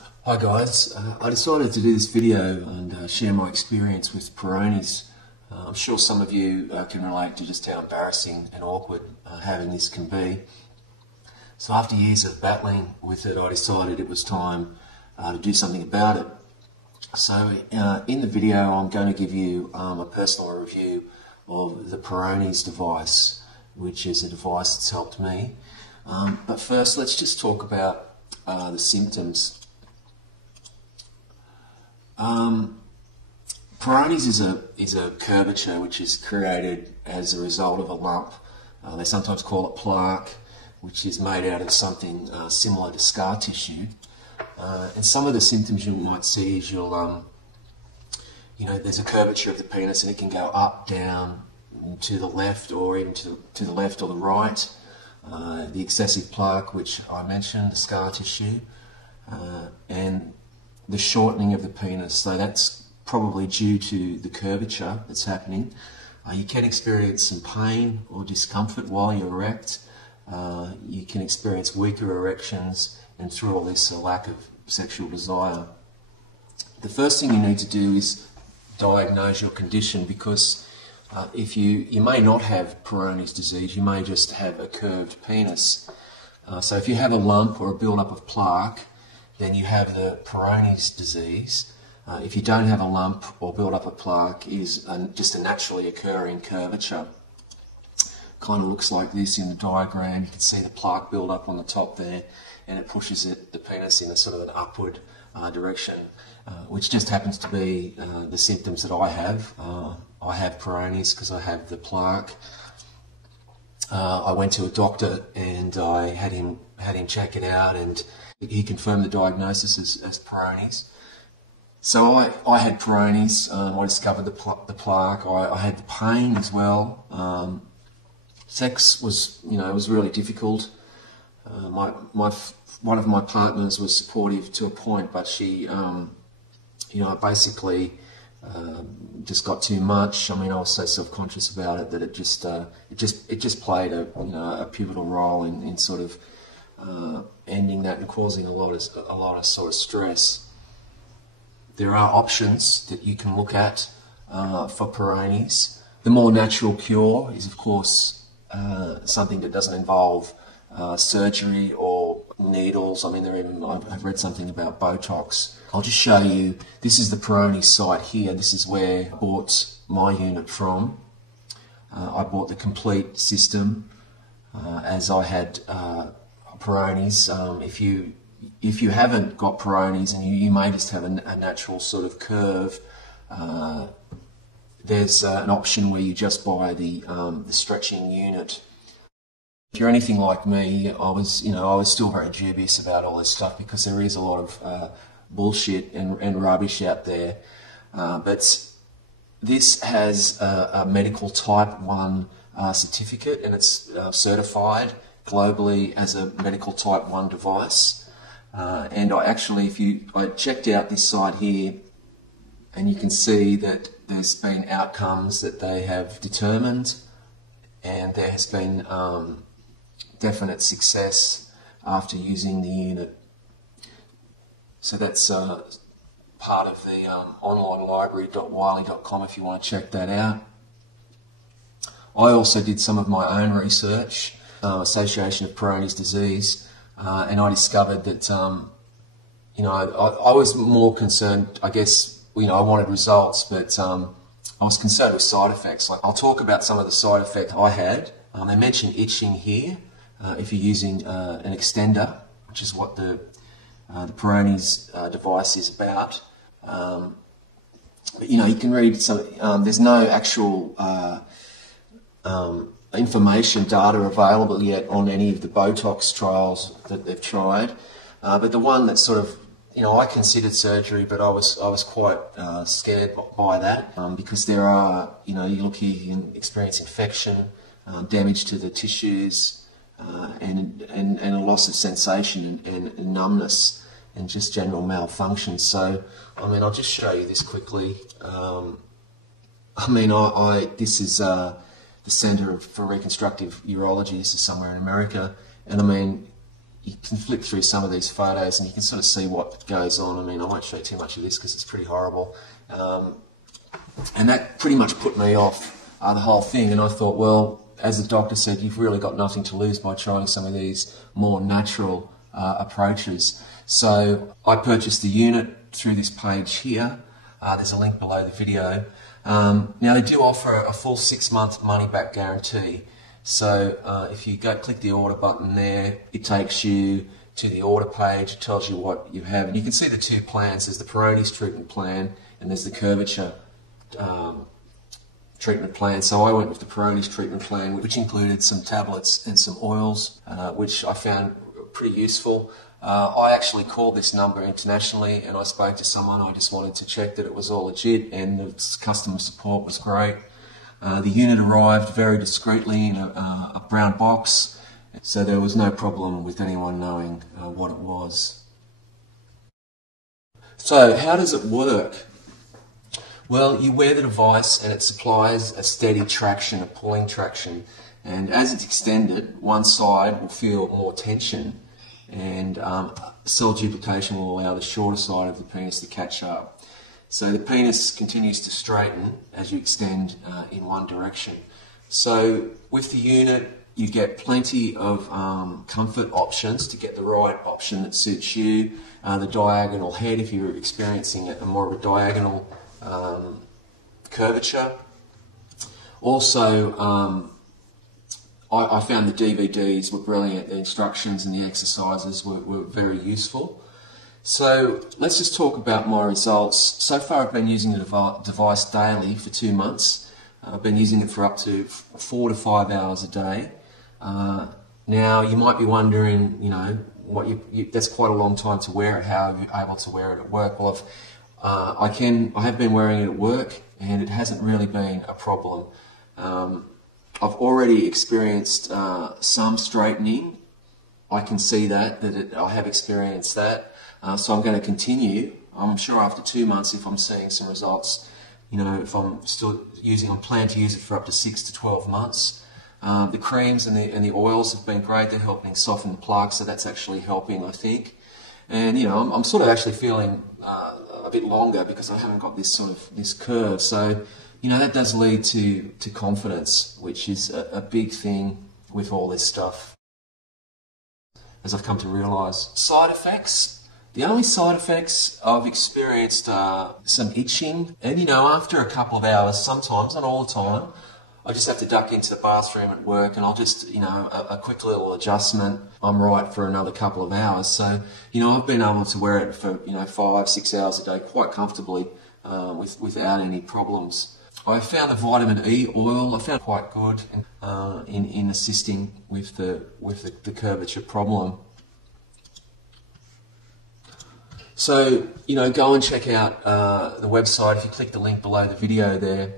Hi guys, I decided to do this video and share my experience with Peyronies. I'm sure some of you can relate to just how embarrassing and awkward having this can be. So after years of battling with it, I decided it was time to do something about it. So in the video I'm going to give you a personal review of the Peyronies device, which is a device that's helped me. But first let's just talk about the symptoms. Peyronies is a curvature which is created as a result of a lump. They sometimes call it plaque, which is made out of something similar to scar tissue. And some of the symptoms you might see is there's a curvature of the penis and it can go up, down, to the left, or even to the left or the right. The excessive plaque, which I mentioned, the scar tissue, and the shortening of the penis. So that's probably due to the curvature that's happening. You can experience some pain or discomfort while you're erect. You can experience weaker erections, and through all this, a lack of sexual desire. The first thing you need to do is diagnose your condition, because if you may not have Peyronie's disease, you may just have a curved penis. So if you have a lump or a build-up of plaque, then you have the Peyronie's disease. If you don't have a lump or build-up of plaque, it is just a naturally occurring curvature. Kind of looks like this in the diagram. You can see the plaque build up on the top there, and it pushes the penis in a sort of an upward direction, which just happens to be the symptoms that I have. I have Peyronies because I have the plaque. I went to a doctor and I had him check it out, and he confirmed the diagnosis as Peyronies. So I had Peyronies. I discovered the plaque. I had the pain as well. Sex was, was really difficult. One of my partners was supportive to a point, but she, basically just got too much. I mean, I was so self-conscious about it that it just played a pivotal role in sort of ending that and causing a lot of sort of stress. There are options that you can look at for Peyronies. The more natural cure is, of course, something that doesn't involve surgery or needles. I mean, I've read something about Botox. I'll just show you. This is the Peyronie site here. This is where I bought my unit from. I bought the complete system as I had Peyronies. If you haven't got Peyronies and you may just have a natural sort of curve, there's an option where you just buy the stretching unit. If you're anything like me, I was still very dubious about all this stuff, because there is a lot of bullshit and rubbish out there. But this has a medical type 1 certificate, and it's certified globally as a medical type 1 device. And I checked out this site here, and you can see that there's been outcomes that they have determined, and there has been definite success after using the unit. So that's part of the online library.wiley.com if you want to check that out. I also did some of my own research, Association of Peyronie's Disease, and I discovered that I was more concerned, I guess. I wanted results, but I was concerned with side effects. Like, I'll talk about some of the side effects I had. They mention itching here if you're using an extender, which is what the Peyronies device is about. But you can read some. There's no actual information, data available yet on any of the Botox trials that they've tried. But the one that sort of, I considered surgery, but I was quite scared by that, because there are, you look here, you can experience infection, damage to the tissues, and a loss of sensation and numbness, and just general malfunction. So, I'll just show you this quickly. This is the Center for Reconstructive Urology. This is somewhere in America, and you can flip through some of these photos and you can sort of see what goes on. I mean, I won't show you too much of this because it's pretty horrible. And that pretty much put me off the whole thing, and I thought, well, as the doctor said, you've really got nothing to lose by trying some of these more natural approaches. So I purchased the unit through this page here. There's a link below the video. Now they do offer a full 6-month money-back guarantee. So if you go click the order button there, it takes you to the order page. It tells you what you have, and you can see the two plans. There's the Peyronies treatment plan, and there's the curvature treatment plan. So I went with the Peyronies treatment plan, which included some tablets and some oils, which I found pretty useful. I actually called this number internationally and I spoke to someone. I just wanted to check that it was all legit, and the customer support was great. The unit arrived very discreetly in a brown box, so there was no problem with anyone knowing what it was. So how does it work? Well, you wear the device and it supplies a steady traction, a pulling traction, and as it's extended, one side will feel more tension, and cell duplication will allow the shorter side of the penis to catch up. So the penis continues to straighten as you extend in one direction. So with the unit, you get plenty of comfort options to get the right option that suits you. The diagonal head, if you're experiencing a more of a diagonal curvature. Also, I found the DVDs were brilliant. The instructions and the exercises were very useful. So let's just talk about my results. So far I've been using the device daily for 2 months. I've been using it for up to 4 to 5 hours a day. Now you might be wondering, you know, that's quite a long time to wear it. How are you able to wear it at work? Well, I have been wearing it at work, and it hasn't really been a problem. I've already experienced some straightening. I can see that I have experienced that. So I'm going to continue. I'm sure after 2 months, if I'm seeing some results, you know, if I'm still using, I plan to use it for up to 6 to 12 months. The creams and the oils have been great. They're helping soften the plaque, so that's actually helping, I think. And you know, I'm sort of actually feeling a bit longer because I haven't got this curve. So you know, that does lead to confidence, which is a big thing with all this stuff, as I've come to realise. Side effects. The only side effects I've experienced are some itching, and you know, after a couple of hours, sometimes, not all the time, I just have to duck into the bathroom at work and I'll just, you know, a quick little adjustment, I'm right for another couple of hours. So, you know, I've been able to wear it for, you know, 5, 6 hours a day quite comfortably without any problems. I found the vitamin E oil, I found quite good in assisting with the curvature problem. So, you know, go and check out the website. If you click the link below the video there,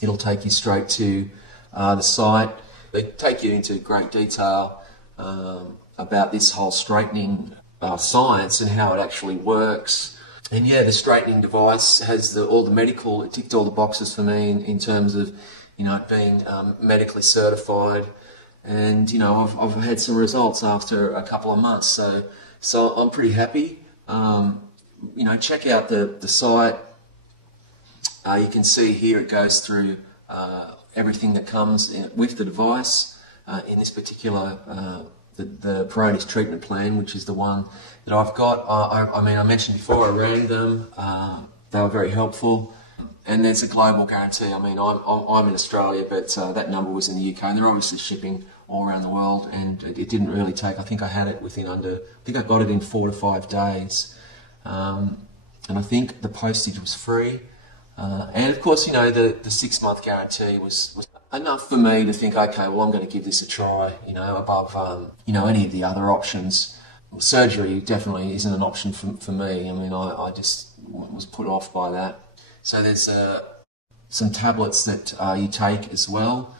it'll take you straight to the site. They take you into great detail about this whole straightening science and how it actually works. And yeah, the straightening device has all the medical, it ticked all the boxes for me in terms of, you know, it being medically certified. And, you know, I've had some results after a couple of months, so I'm pretty happy. You know, check out the site. You can see here it goes through everything that comes with the device. In this particular, the Peyronies treatment plan, which is the one that I've got. I mean, I mentioned before, I rang them. They were very helpful. And there's a global guarantee. I mean, I'm in Australia, but that number was in the UK, and they're obviously shipping all around the world, and it didn't really take, I think I had it within I think I got it in 4 to 5 days. And I think the postage was free. And of course, you know, the 6-month guarantee was enough for me to think, okay, well, I'm going to give this a try, you know, above, you know, any of the other options. Surgery definitely isn't an option for me. I mean, I just was put off by that. So there's some tablets that you take as well.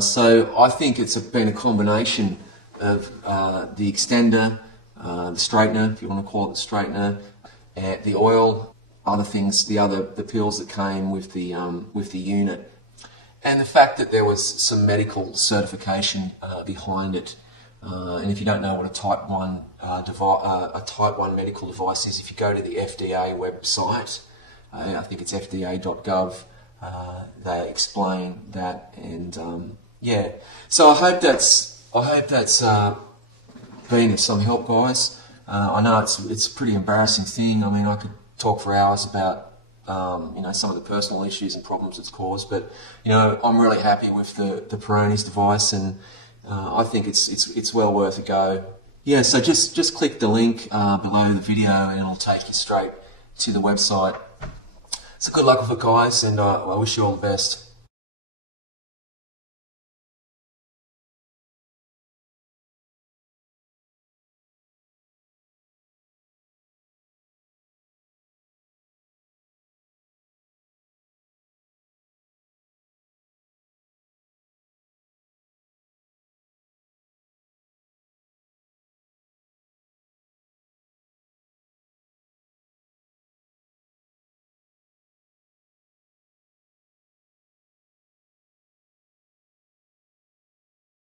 So I think it's been a combination of the extender, the straightener, if you want to call it the straightener, the oil, other things, the pills that came with the unit, and the fact that there was some medical certification behind it. And if you don't know what a type 1 a type 1 medical device is, if you go to the FDA website, I think it's fda.gov, they explain that. And yeah, so I hope that's been of some help, guys. I know it's a pretty embarrassing thing. I mean, I could talk for hours about some of the personal issues and problems it's caused, but I'm really happy with the Peyronies device, and I think it's well worth a go. Yeah, so just click the link below the video and it'll take you straight to the website. So good luck with it, guys, and I wish you all the best.